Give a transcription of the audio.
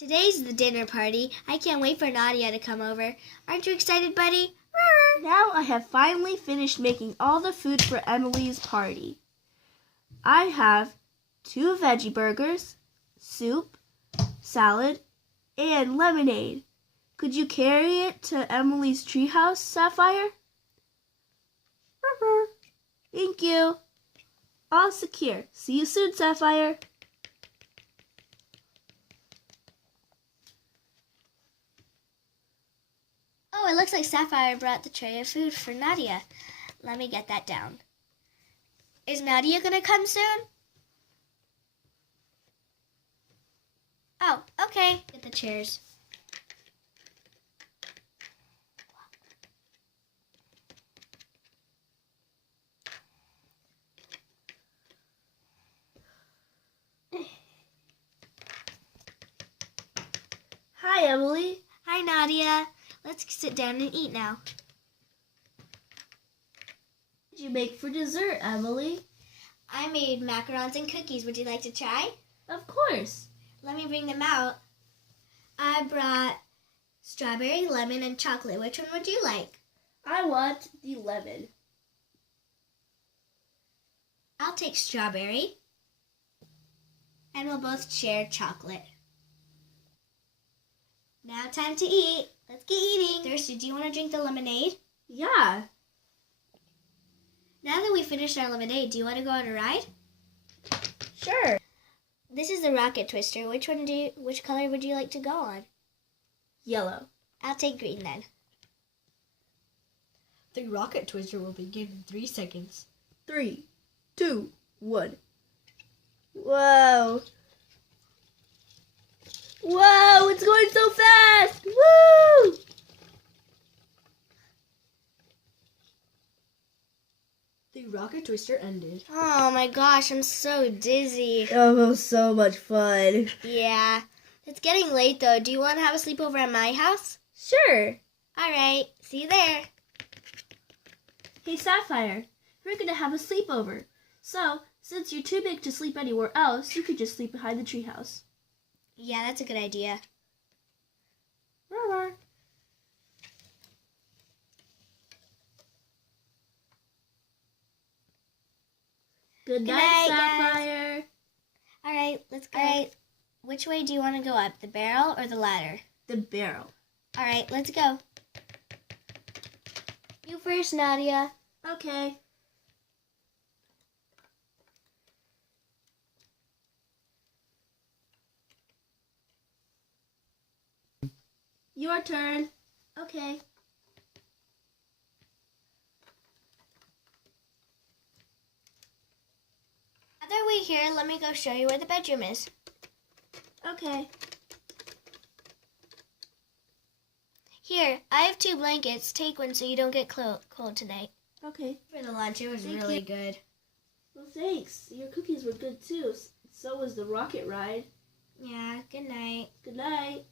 Today's the dinner party. I can't wait for Nadia to come over. Aren't you excited, buddy? Now I have finally finished making all the food for Emily's party. I have 2 veggie burgers, soup, salad, and lemonade. Could you carry it to Emily's treehouse, Sapphire? Thank you. All secure. See you soon, Sapphire. Oh, it looks like Sapphire brought the tray of food for Nadia. Let me get that down. Is Nadia gonna come soon? Oh, okay. Get the chairs. Hi, Emily. Hi, Nadia. Let's sit down and eat now. What did you make for dessert, Emily? I made macarons and cookies. Would you like to try? Of course. Let me bring them out. I brought strawberry, lemon, and chocolate. Which one would you like? I want the lemon. I'll take strawberry. And we'll both share chocolate. Now time to eat. Let's get eating. Thirsty, do you want to drink the lemonade? Yeah. Now that we finished our lemonade, do you want to go on a ride? Sure. This is the rocket twister. Which color would you like to go on? Yellow. I'll take green then. The rocket twister will begin in 3 seconds. 3, 2, 1. Whoa. Whoa, it's going so fast! Woo! The rocket twister ended. Oh my gosh, I'm so dizzy. Oh, so much fun. Yeah. It's getting late though. Do you want to have a sleepover at my house? Sure. All right. See you there. Hey, Sapphire, we're going to have a sleepover. So, since you're too big to sleep anywhere else, you could just sleep behind the treehouse. Yeah, that's a good idea. Roar. Good night, Sapphire. All right, let's go. All right. Which way do you want to go up, the barrel or the ladder? The barrel. All right, let's go. You first, Nadia. Okay. Your turn. Okay. Now that we're here, let me go show you where the bedroom is. Okay. Here, I have 2 blankets. Take one so you don't get cold tonight. Okay. For the lunch, it was Thank really you. good. Well, thanks. Your cookies were good too. So was the rocket ride. Yeah, good night. Good night.